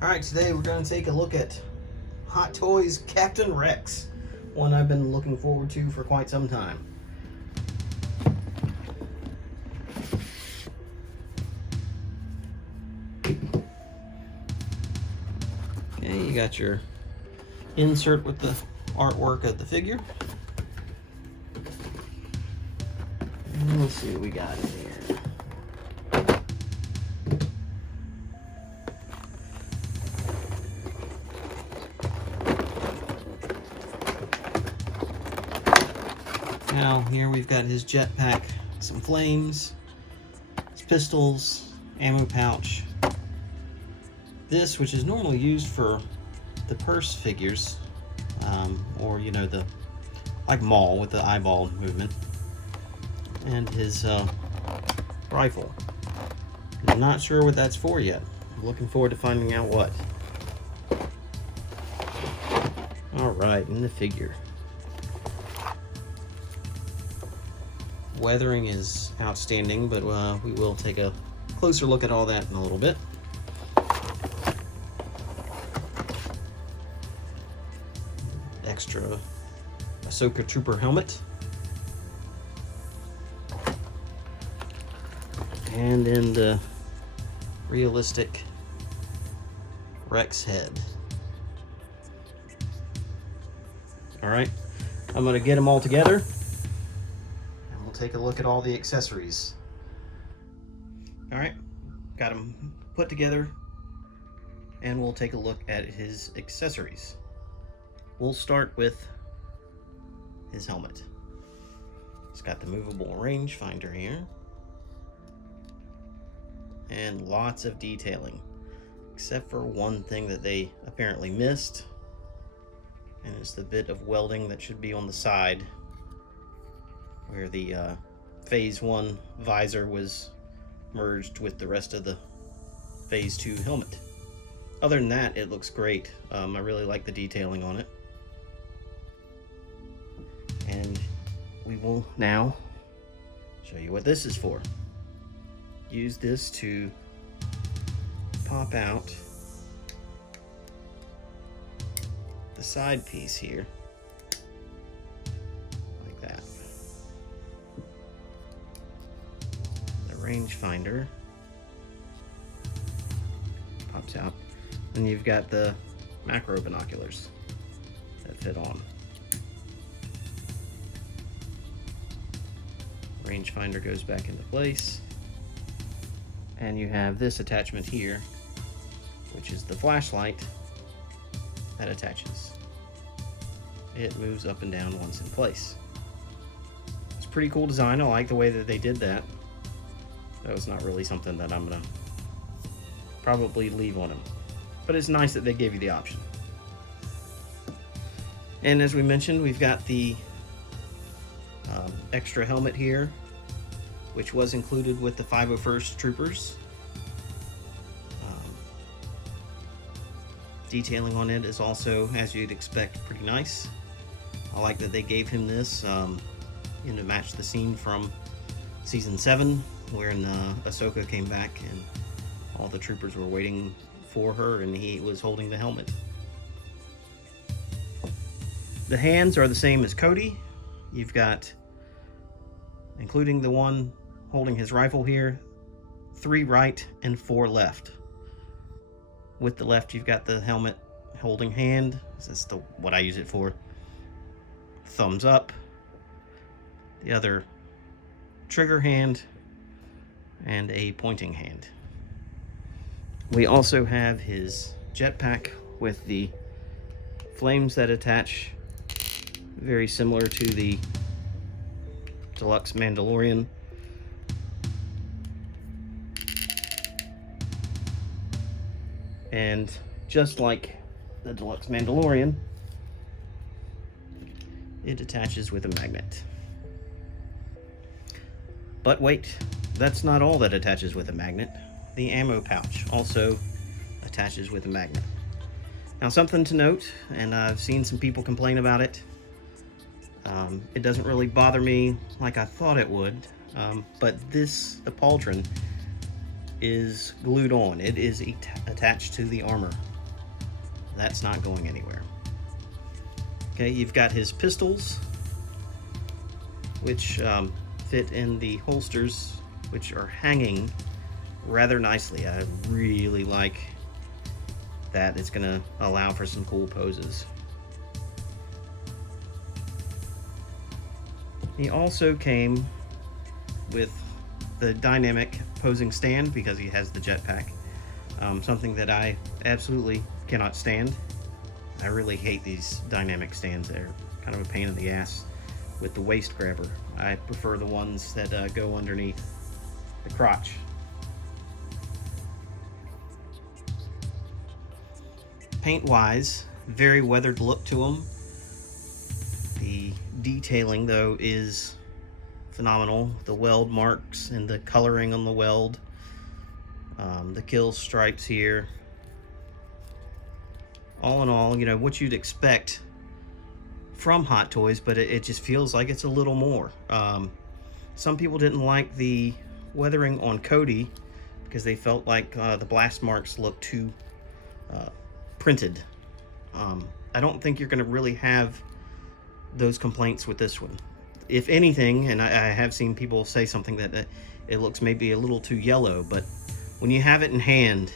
Alright, today we're going to take a look at Hot Toys Captain Rex, one I've been looking forward to for quite some time. Okay, you got your insert with the artwork of the figure. And let's see what we got in here. Now, here we've got his jetpack, some flames, his pistols, ammo pouch. This, which is normally used for the purse figures, or you know, the like Maul with the eyeball movement, and his rifle. I'm not sure what that's for yet. I'm looking forward to finding out what. All right, in the figure. Weathering is outstanding, but we will take a closer look at all that in a little bit. Extra Ahsoka Trooper helmet. And then the realistic Rex head. Alright, I'm going to get them all together. Take a look at all the accessories. All right, got them put together, and we'll take a look at his accessories. We'll start with his helmet. It's got the movable rangefinder here, and lots of detailing, except for one thing that they apparently missed, and it's the bit of welding that should be on the side where the Phase 1 visor was merged with the rest of the Phase 2 helmet. Other than that, it looks great. I really like the detailing on it. And we will now show you what this is for. Use this to pop out the side piece here. Rangefinder pops out, and you've got the macro binoculars that fit on. Rangefinder goes back into place, and you have this attachment here, which is the flashlight that attaches. It moves up and down once in place. It's a pretty cool design. I like the way that they did that. That was not really something that I'm gonna probably leave on him, but it's nice that they gave you the option. And as we mentioned, we've got the extra helmet here, which was included with the 501st Troopers. Detailing on it is also, as you'd expect, pretty nice. I like that they gave him this to match the scene from Season 7, wherein Ahsoka came back and all the troopers were waiting for her, and he was holding the helmet. The hands are the same as Cody. You've got, including the one holding his rifle here, 3 right and 4 left. With the left, you've got the helmet holding hand. That's what I use it for. Thumbs up. The other trigger hand, and a pointing hand. We also have his jetpack with the flames that attach, very similar to the Deluxe Mandalorian. And just like the Deluxe Mandalorian, it attaches with a magnet. But wait, that's not all that attaches with a magnet. The ammo pouch also attaches with a magnet. Now, something to note, and I've seen some people complain about it. It doesn't really bother me like I thought it would, but the pauldron is glued on. It is attached to the armor. That's not going anywhere. Okay, you've got his pistols, which fit in the holsters, which are hanging rather nicely. I really like that. It's going to allow for some cool poses. He also came with the dynamic posing stand because he has the jetpack, something that I absolutely cannot stand. I really hate these dynamic stands. They're kind of a pain in the ass with the waist grabber. I prefer the ones that go underneath the crotch. Paint-wise, very weathered look to them. The detailing, though, is phenomenal. The weld marks and the coloring on the weld. The kill stripes here. All in all, you know, what you'd expect from Hot Toys, but it just feels like it's a little more. Some people didn't like the weathering on Cody because they felt like the blast marks looked too printed. I don't think you're going to really have those complaints with this one. If anything, and I have seen people say something that it looks maybe a little too yellow, but when you have it in hand,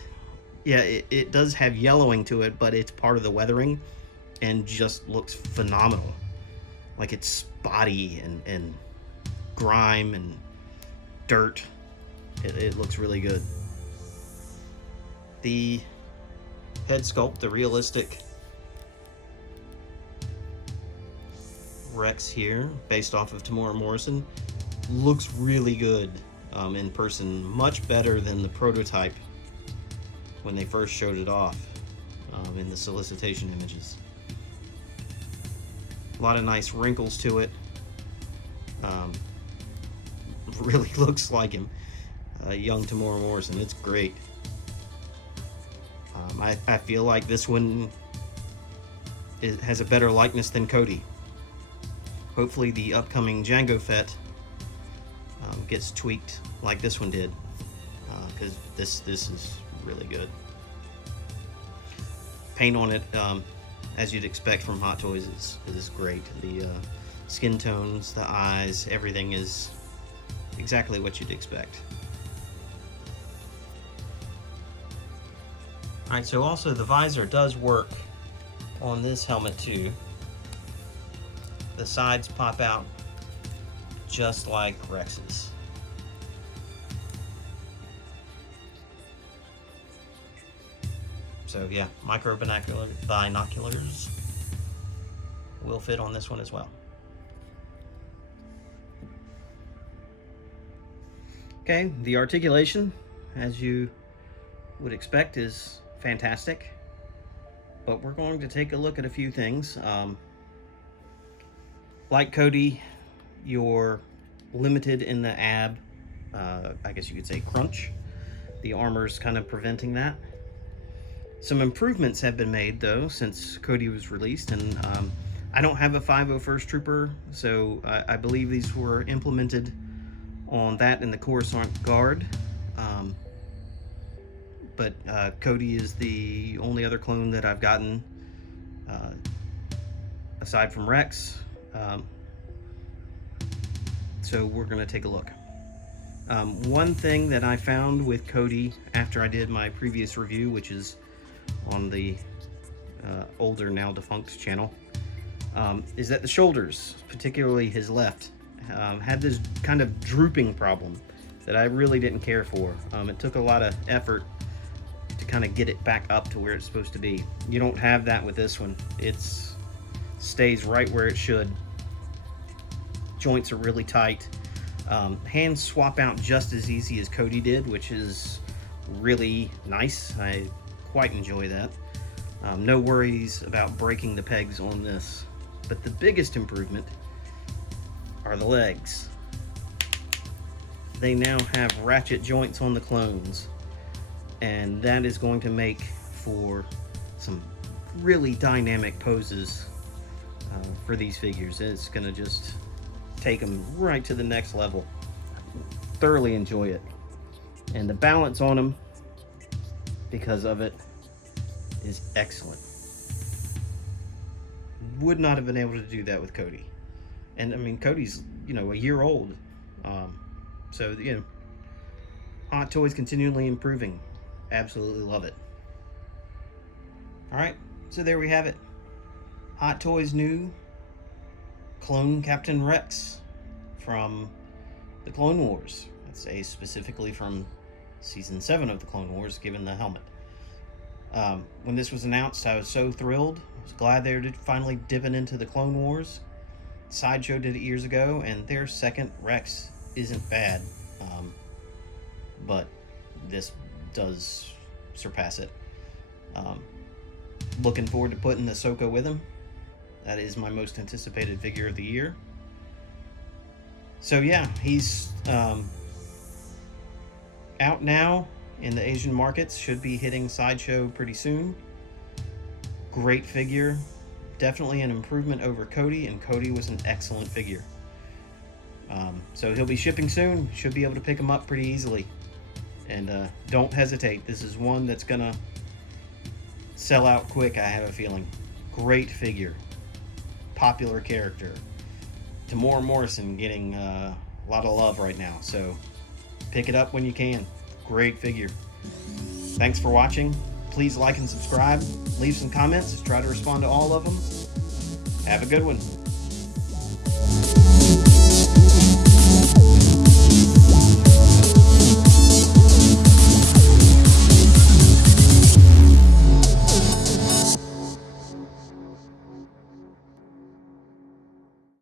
yeah, it does have yellowing to it, but it's part of the weathering and just looks phenomenal. Like it's spotty and grime and dirt. It looks really good. The head sculpt, the realistic Rex here, based off of Tamora Morrison, looks really good in person. Much better than the prototype when they first showed it off in the solicitation images. A lot of nice wrinkles to it. Really looks like him. Young Tamora Morrison. It's great. I feel like this one has a better likeness than Cody. Hopefully the upcoming Jango Fett gets tweaked like this one did, because this is really good. Paint on it, as you'd expect from Hot Toys, is great. The skin tones, the eyes, everything is exactly what you'd expect. Alright, so also the visor does work on this helmet too. The sides pop out just like Rex's. So yeah, micro binoculars will fit on this one as well. Okay, the articulation, as you would expect, is fantastic. But we're going to take a look at a few things. Like Cody, you're limited in the ab, I guess you could say crunch. The armor's kind of preventing that. Some improvements have been made though since Cody was released, and I don't have a 501st Trooper, so I believe these were implemented on that in the Coruscant Guard. But Cody is the only other clone that I've gotten aside from Rex. So we're going to take a look. One thing that I found with Cody after I did my previous review, which is on the older, now defunct channel, is that the shoulders, particularly his left, had this kind of drooping problem that I really didn't care for. It took a lot of effort to kind of get it back up to where it's supposed to be. You don't have that with this one. It stays right where it should. Joints are really tight. Hands swap out just as easy as Cody did, which is really nice. I quite enjoy that. No worries about breaking the pegs on this. But the biggest improvement are the legs. They now have ratchet joints on the clones, and that is going to make for some really dynamic poses for these figures. It's going to just take them right to the next level. Thoroughly enjoy it. And the balance on them, because of it, is excellent. would not have been able to do that with Cody. And I mean, Cody's, you know, a year old. So, you know, Hot Toys continually improving. Absolutely love it. All right, so there we have it. Hot Toys new Clone Captain Rex from the Clone Wars. I'd say specifically from Season 7 of the Clone Wars, given the helmet. When this was announced, I was so thrilled. I was glad they were finally dipping into the Clone Wars. Sideshow did it years ago, and their second Rex isn't bad. But this does surpass it. Looking forward to putting Ahsoka with him. That is my most anticipated figure of the year. So yeah, he's out now in the Asian markets. Should be hitting Sideshow pretty soon. Great figure. Definitely an improvement over Cody, and Cody was an excellent figure. So he'll be shipping soon. Should be able to pick him up pretty easily. And don't hesitate. This is one that's gonna sell out quick, I have a feeling. Great figure. Popular character. Tamora Morrison getting a lot of love right now. So pick it up when you can. Great figure. Thanks for watching. Please like and subscribe. Leave some comments. Try to respond to all of them. Have a good one.